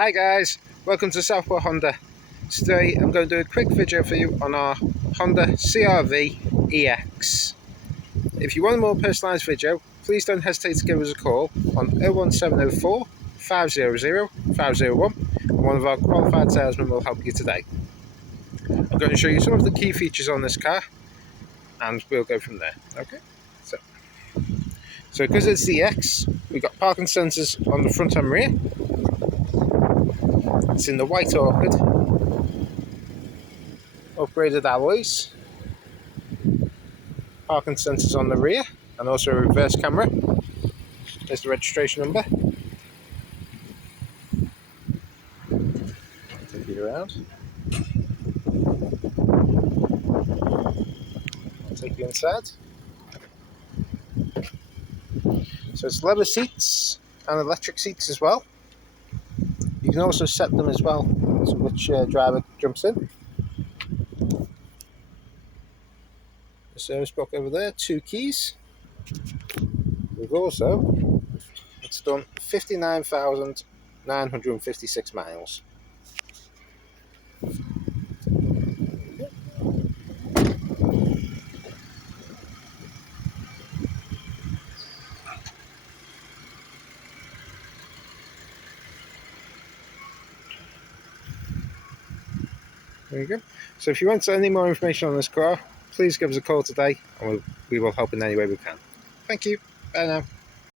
Hi guys, welcome to Southport Honda. Today I'm going to do a quick video for you on our Honda CR-V EX. If you want a more personalised video, please don't hesitate to give us a call on 01704 500 501 and one of our qualified salesmen will help you today. I'm going to show you some of the key features on this car and we'll go from there. Okay, so because it's the EX, we've got parking sensors on the front and rear. It's in the white orchid, upgraded alloys, parking sensors on the rear, and also a reverse camera. There's the registration number. Take you around. I'll take you inside. So it's leather seats and electric seats as well. You can also set them as well to which driver jumps in. The service book over there, 2 keys. We've also, it's done 59,956 miles. There you go. So if you want any more information on this car, please give us a call today and we will help in any way we can. Thank you. Bye now.